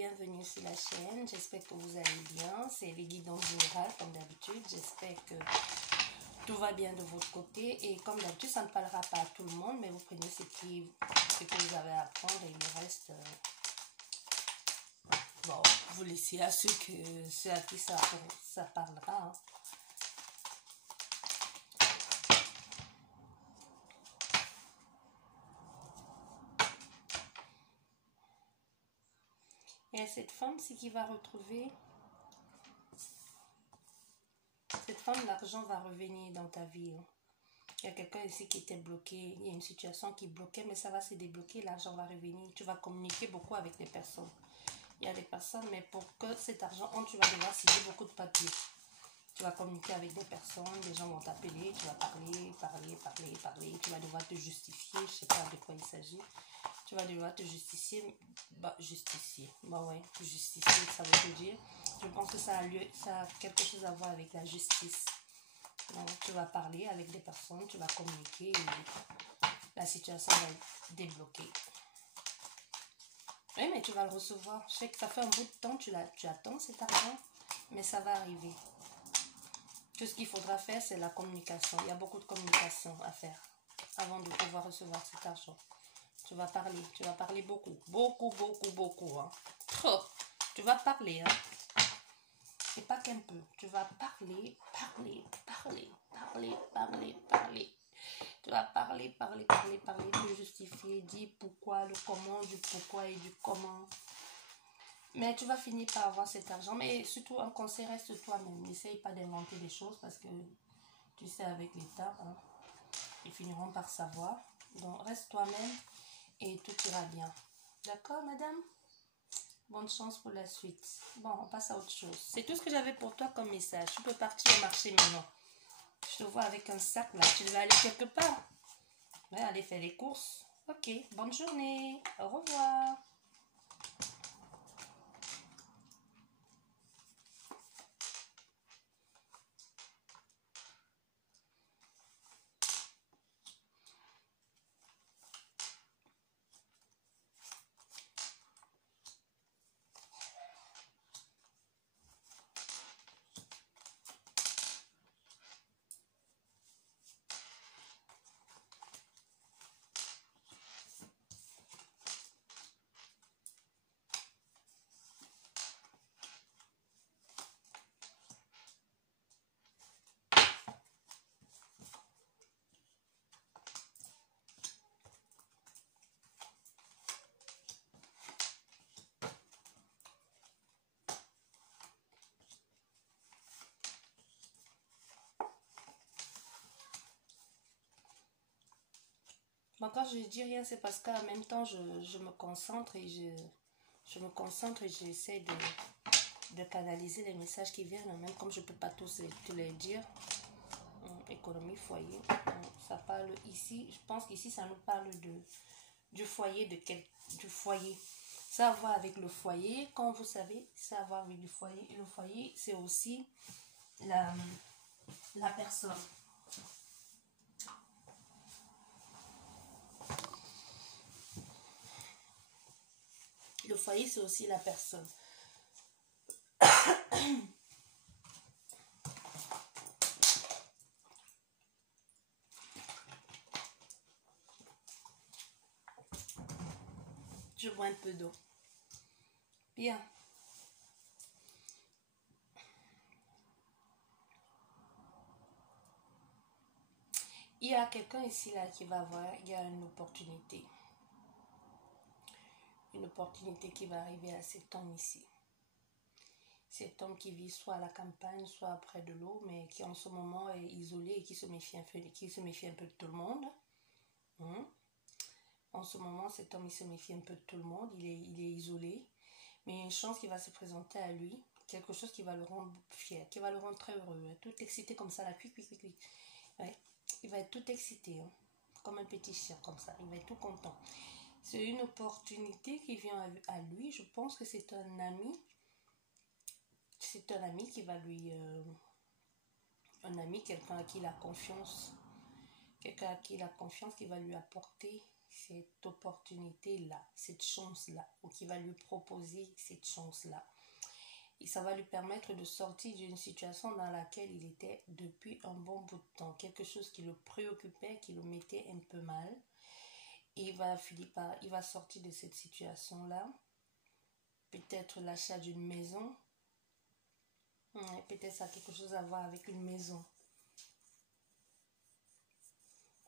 bienvenue sur la chaîne. J'espère que vous allez bien. C'est les guidons généraux comme d'habitude. J'espère que tout va bien de votre côté. Et comme d'habitude, ça ne parlera pas à tout le monde, mais vous prenez ce que vous avez à apprendre et le reste, bon, vous laissez à ceux à qui ça parlera. Hein. Et cette femme, c'est qui va retrouver. Cette femme, l'argent va revenir dans ta vie. Hein. Il y a quelqu'un ici qui était bloqué. Il y a une situation qui bloquait, mais ça va se débloquer. L'argent va revenir. Tu vas communiquer beaucoup avec les personnes. Il y a des personnes, mais pour que cet argent entre, tu vas devoir signer beaucoup de papiers. Tu vas communiquer avec des personnes, des gens vont t'appeler, tu vas parler. Tu vas devoir te justifier. Je ne sais pas de quoi il s'agit. Tu vas devoir te justifier. Justifier, ça veut te dire. Je pense que ça a quelque chose à voir avec la justice. Donc, tu vas parler avec des personnes, tu vas communiquer et la situation va être débloquée. Oui, mais tu vas le recevoir. Je sais que ça fait un bout de temps, tu attends cet argent, mais ça va arriver. Tout ce qu'il faudra faire, c'est la communication. Il y a beaucoup de communication à faire avant de pouvoir recevoir cet argent. Tu vas parler beaucoup. Hein. Trop. Tu vas parler, hein. Et pas qu'un peu. Tu vas parler. Tu vas parler, te justifier, dire pourquoi, le comment, du pourquoi et du comment. Mais tu vas finir par avoir cet argent. Mais surtout, un conseil, reste toi-même. N'essaye pas d'inventer des choses parce que tu sais, avec l'État, hein, ils finiront par savoir. Donc, reste toi-même et tout ira bien. D'accord, madame? Bonne chance pour la suite. Bon, on passe à autre chose. C'est tout ce que j'avais pour toi comme message. Tu peux partir au marché maintenant. Je te vois avec un sac là. Tu devais aller quelque part. Ouais, aller faire les courses. Ok, bonne journée. Au revoir. Bon, quand je dis rien, c'est parce qu'en même temps, je me concentre et j'essaie de canaliser les messages qui viennent, même comme je ne peux pas tous les dire. Économie, foyer, ça parle ici, je pense qu'ici, ça nous parle du foyer, du foyer. Ça a à voir avec le foyer, quand vous savez, ça a à voir avec le foyer. Et le foyer, c'est aussi la personne. Le foyer, c'est aussi la personne. Je bois un peu d'eau. Bien. Il y a quelqu'un ici là qui va voir, il y a une opportunité. Une opportunité qui va arriver à cet homme ici. Cet homme qui vit soit à la campagne, soit près de l'eau, mais qui en ce moment est isolé et qui se méfie un peu de tout le monde. En ce moment, cet homme, il se méfie un peu de tout le monde. Il est isolé. Mais il y a une chance qui va se présenter à lui. Quelque chose qui va le rendre fier, qui va le rendre très heureux. Tout excité comme ça, là. Ouais. Il va être tout excité, hein, comme un petit chien, comme ça. Il va être tout content. C'est une opportunité qui vient à lui. Je pense que c'est un ami. C'est un ami qui va lui... quelqu'un à qui il a confiance. Quelqu'un à qui il a confiance qui va lui apporter cette opportunité-là, cette chance-là, ou qui va lui proposer cette chance-là. Et ça va lui permettre de sortir d'une situation dans laquelle il était depuis un bon bout de temps. Quelque chose qui le préoccupait, qui le mettait un peu mal. Et il va sortir de cette situation-là. Peut-être l'achat d'une maison. Peut-être ça a quelque chose à voir avec une maison.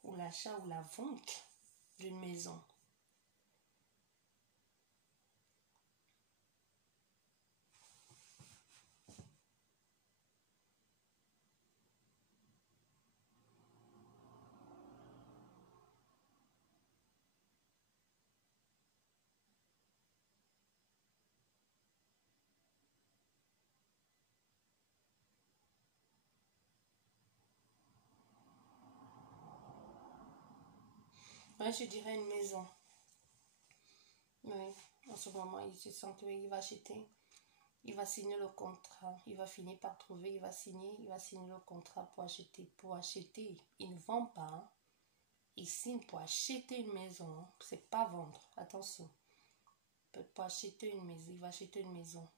Ou l'achat ou la vente d'une maison. Ouais, je dirais une maison. Oui, en ce moment, il se sent qu'il va acheter. Il va signer le contrat. Il va finir par trouver. Il va signer le contrat pour acheter. Pour acheter. Il ne vend pas. Hein. Il signe pour acheter une maison. Hein. C'est pas vendre. Attention. Pour acheter une maison. Il va acheter une maison.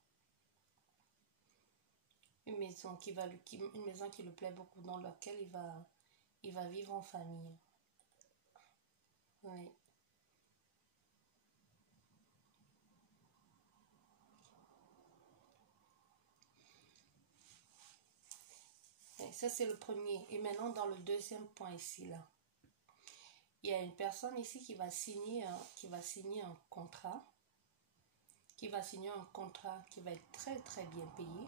Une maison une maison qui lui plaît beaucoup, dans laquelle il va vivre en famille. Oui. Et ça, c'est le premier. Et maintenant, dans le deuxième point ici, là. Il y a une personne ici qui va signer un contrat. Qui va signer un contrat qui va être très, très bien payé.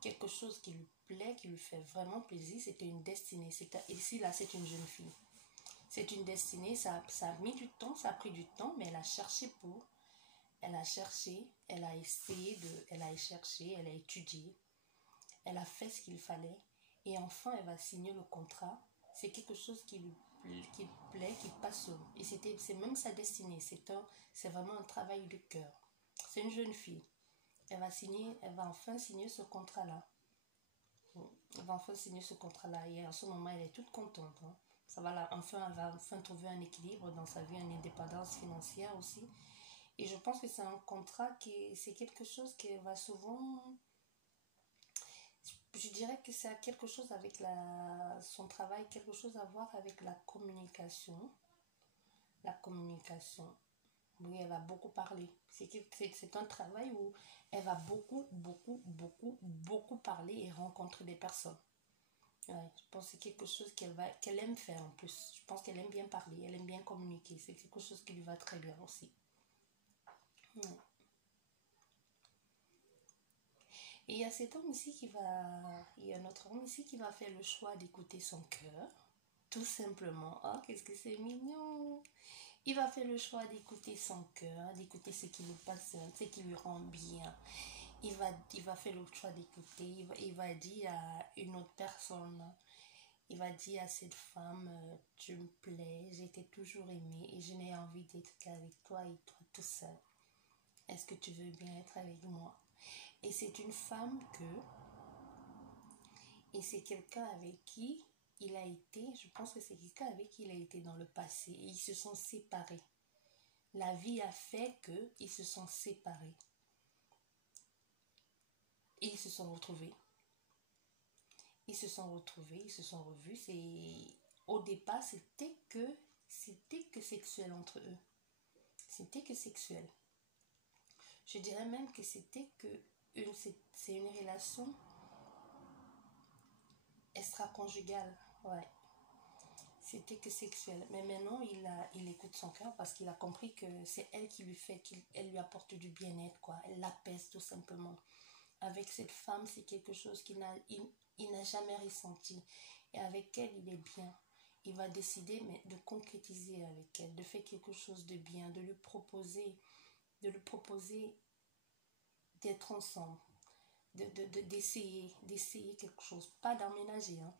Quelque chose qui lui plaît, qui lui fait vraiment plaisir. C'était une destinée. Ici, là, c'est une jeune fille. C'est une destinée. Ça a mis du temps, ça a pris du temps, mais elle a cherché pour. Elle a cherché, elle a essayé elle a cherché, elle a étudié. Elle a fait ce qu'il fallait. Et enfin, elle va signer le contrat. C'est quelque chose qui plaît, qui passe. Et c'est même sa destinée. C'est vraiment un travail de cœur. C'est une jeune fille. Elle va enfin signer ce contrat-là. Elle va enfin signer ce contrat-là. Et à ce moment, elle est toute contente. Hein. Elle va enfin trouver un équilibre dans sa vie, une indépendance financière aussi. Et je pense que c'est un contrat c'est quelque chose qui va souvent. Je dirais que ça a quelque chose avec son travail, quelque chose à voir avec la communication. La communication. Oui, elle va beaucoup parler. C'est un travail où elle va beaucoup, beaucoup, beaucoup, beaucoup parler et rencontrer des personnes. Ouais, je pense que c'est quelque chose qu'elle aime faire en plus. Je pense qu'elle aime bien parler, elle aime bien communiquer. C'est quelque chose qui lui va très bien aussi. Ouais. Et il y a cet homme ici il y a notre homme ici qui va faire le choix d'écouter son cœur. Tout simplement. Oh, qu'est-ce que c'est mignon. Il va faire le choix d'écouter son cœur, d'écouter ce qui lui passionne, ce qui lui rend bien. Il va faire le choix d'écouter. Il va dire à une autre personne, il va dire à cette femme, tu me plais, j'ai été toujours aimé et je n'ai envie d'être qu'avec toi et toi tout seul. Est-ce que tu veux bien être avec moi? Et c'est une femme et c'est quelqu'un avec qui il a été, je pense que c'est quelqu'un avec qui il a été dans le passé et ils se sont séparés. La vie a fait qu'ils se sont séparés. Et ils se sont retrouvés. Ils se sont retrouvés, ils se sont revus. Au départ, c'était que sexuel entre eux. C'était que sexuel. Je dirais même que c'est une relation extra-conjugale. Ouais. C'était que sexuel. Mais maintenant, il écoute son cœur parce qu'il a compris que c'est elle qui elle lui apporte du bien-être, quoi. Elle l'apaise tout simplement. Avec cette femme, c'est quelque chose il n'a jamais ressenti. Et avec elle, il est bien. Il va décider de concrétiser avec elle, de faire quelque chose de bien, de lui proposer d'être ensemble, d'essayer quelque chose. Pas d'emménager, hein.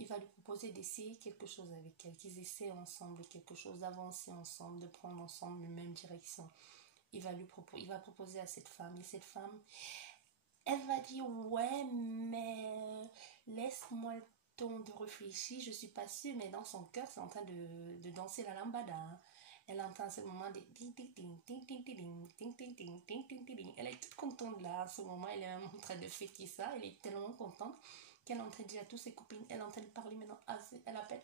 Il va lui proposer d'essayer quelque chose avec elle, qu'ils essaient ensemble quelque chose, d'avancer ensemble, de prendre ensemble la même direction. Il va proposer à cette femme, et cette femme, elle va dire ouais, mais laisse-moi ton, de réfléchir, je suis pas sûre, mais dans son cœur, c'est en train de danser la lambada. Hein. Elle entend ce moment de ding ding ding ding ding ding ding ding ding ding ding ding ding. Elle est toute contente là, à ce moment, elle est même en train de fêter ça, elle est tellement contente qu'elle est en train de dire à toutes ses copines, elle est en train de parler maintenant, elle appelle,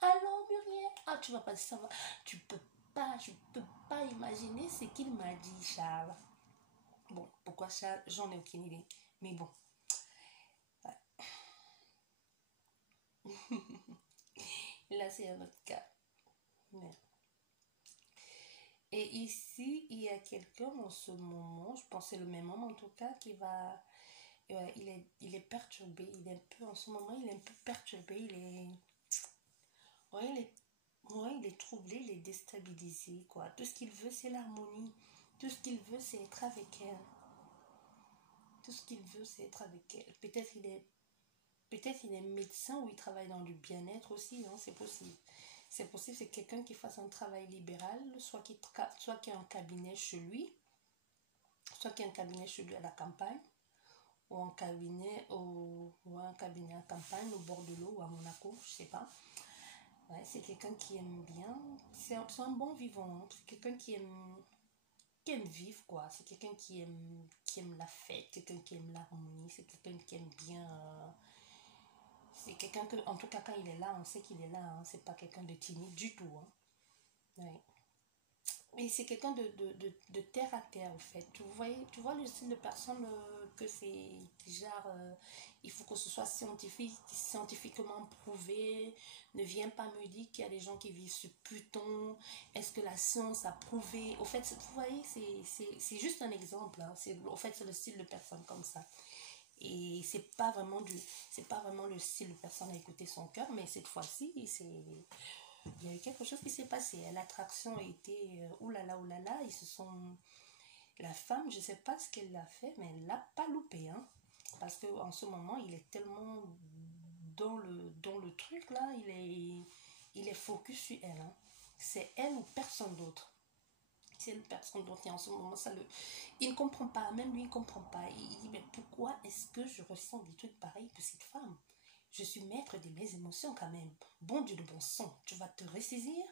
allô Muriel, ah tu vas pas savoir, tu peux pas, je peux pas imaginer ce qu'il m'a dit Charles. Bon, pourquoi Charles, j'en ai aucune idée, mais bon. Là, c'est un autre cas. Mais... Et ici, il y a quelqu'un en ce moment, je pense que c'est le même homme en tout cas, qui va... il est perturbé, il est un peu, en ce moment, il est un peu perturbé, il est... Ouais, il est troublé, il est déstabilisé, quoi. Tout ce qu'il veut, c'est l'harmonie. Tout ce qu'il veut, c'est être avec elle. Tout ce qu'il veut, c'est être avec elle. Peut-être il est médecin ou il travaille dans du bien-être aussi, hein, c'est possible. C'est possible, c'est quelqu'un qui fasse un travail libéral, soit qui a un cabinet chez lui, soit qui a un cabinet chez lui à la campagne, ou un cabinet à campagne, au bord de l'eau, ou à Monaco, je sais pas. Ouais, c'est quelqu'un qui aime bien, c'est un bon vivant, hein. C'est quelqu'un qui aime vivre, quoi. C'est quelqu'un qui aime la fête, quelqu'un qui aime l'harmonie, c'est quelqu'un qui aime bien... c'est quelqu'un que, en tout cas, quand il est là, on sait qu'il est là, hein. C'est pas quelqu'un de timide du tout, hein. Ouais. Et c'est quelqu'un de terre à terre, en fait. Tu vois le style de personne que c'est genre, il faut que ce soit scientifiquement prouvé. Ne viens pas me dire qu'il y a des gens qui vivent sur Pluton. Est-ce que la science a prouvé? Au fait, vous voyez, c'est juste un exemple. Hein. En fait, c'est le style de personne comme ça. Et c'est pas vraiment le style de personne à écouter son cœur, mais cette fois-ci, il y a eu quelque chose qui s'est passé. L'attraction a été oulala, ils se sont. La femme, je sais pas ce qu'elle a fait, mais elle l'a pas loupé, hein. Parce qu'en ce moment, il est tellement dans le truc là, il est focus sur elle, hein. C'est elle ou personne d'autre. C'est une personne dont il en ce moment, il ne comprend pas, même lui il ne comprend pas. Il dit, mais pourquoi est-ce que je ressens des trucs pareils que cette femme? Je suis maître de mes émotions quand même. Bon Dieu de bon sang, tu vas te ressaisir,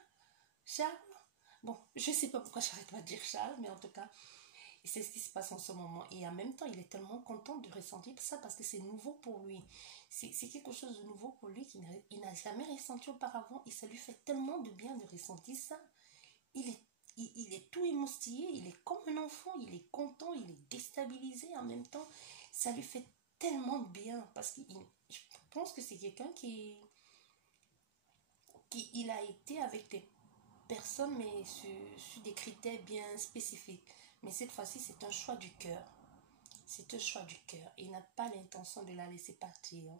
Charles? Bon, je ne sais pas pourquoi j'arrête pas de dire Charles, mais en tout cas, c'est ce qui se passe en ce moment. Et en même temps, il est tellement content de ressentir ça parce que c'est nouveau pour lui. C'est quelque chose de nouveau pour lui qu'il n'a jamais ressenti auparavant. Et ça lui fait tellement de bien de ressentir ça. Il est il est tout émoustillé, il est comme un enfant, il est content, il est déstabilisé en même temps. Ça lui fait tellement bien parce que je pense que c'est quelqu'un qui il a été avec des personnes mais sur des critères bien spécifiques. Mais cette fois-ci, c'est un choix du cœur. C'est un choix du cœur. Il n'a pas l'intention de la laisser partir.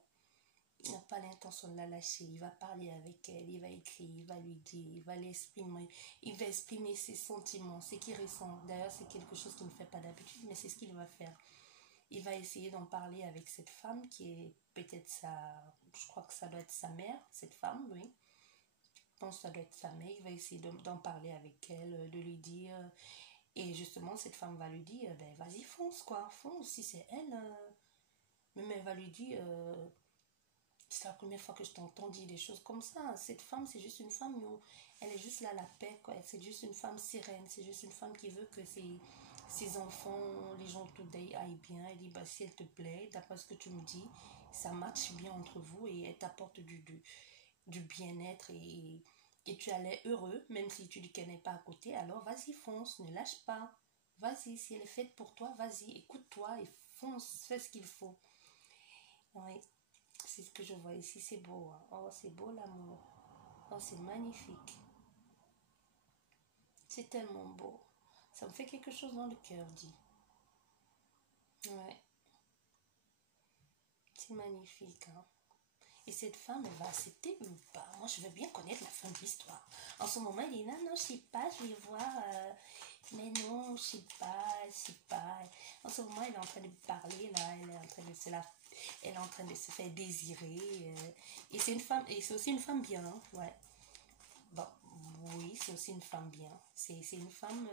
Il n'a pas l'intention de la lâcher. Il va parler avec elle, il va écrire, il va lui dire, il va exprimer ses sentiments, ce qu'il ressent. D'ailleurs, c'est quelque chose qu'il ne fait pas d'habitude, mais c'est ce qu'il va faire. Il va essayer d'en parler avec cette femme qui est peut-être je crois que ça doit être sa mère, cette femme, oui. Je pense que ça doit être sa mère. Il va essayer d'en parler avec elle, de lui dire. Et justement, cette femme va lui dire, ben vas-y, fonce, quoi, fonce, si c'est elle. Même elle va lui dire, c'est la première fois que je t'entends dire des choses comme ça. Cette femme, c'est juste une femme, elle est juste là la paix, quoi. C'est juste une femme sereine, c'est juste une femme qui veut que ses enfants, les gens autour d'elle aillent bien. Elle dit, bah, si elle te plaît, d'après ce que tu me dis, ça matche bien entre vous et elle t'apporte du bien-être et tu as l'air heureux, même si tu ne connais pas à côté. Alors vas-y, fonce, ne lâche pas. Vas-y, si elle est faite pour toi, vas-y, écoute-toi et fonce, fais ce qu'il faut. Oui. C'est ce que je vois ici, c'est beau. Hein. Oh, c'est beau l'amour. Oh, c'est magnifique. C'est tellement beau. Ça me fait quelque chose dans le cœur, dit. Ouais, c'est magnifique. Hein. Et cette femme, elle va accepter ou pas? Moi, je veux bien connaître la fin de l'histoire. En ce moment, elle dit, non, non, je sais pas, je vais voir. Mais non, je sais pas, je sais pas. En ce moment, elle est en train de parler, là. Elle est en train de se faire désirer. Et c'est une femme, et c'est aussi une femme bien, hein, ouais. Bon, oui, c'est aussi une femme bien. C'est une femme...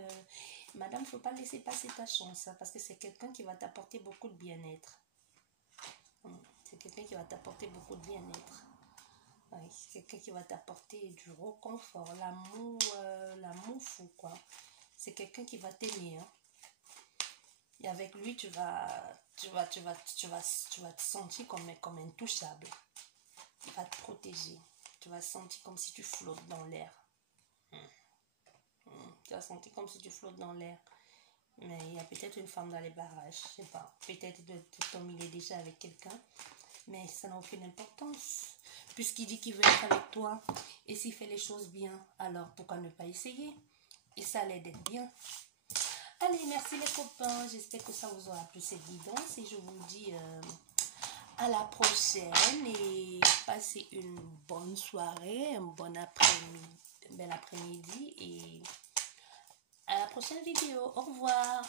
Madame, faut pas laisser passer ta chance, hein, parce que c'est quelqu'un qui va t'apporter beaucoup de bien-être. C'est quelqu'un qui va t'apporter beaucoup de bien-être. Oui, c'est quelqu'un qui va t'apporter du réconfort, l'amour fou, quoi. C'est quelqu'un qui va t'aimer, hein. Et avec lui, tu vas te sentir comme intouchable. Il va te protéger. Tu vas te sentir comme si tu flottes dans l'air. Tu vas te sentir comme si tu flottes dans l'air. Mais il y a peut-être une femme dans les barrages, je sais pas. Peut-être Tom il est déjà avec quelqu'un. Mais ça n'a aucune importance. Puisqu'il dit qu'il veut être avec toi. Et s'il fait les choses bien, alors pourquoi ne pas essayer? Et ça allait d'être bien. Allez, merci les copains. J'espère que ça vous aura plu cette guidance. Et je vous dis à la prochaine. Et passez une bonne soirée, un bon après-midi. Et à la prochaine vidéo. Au revoir.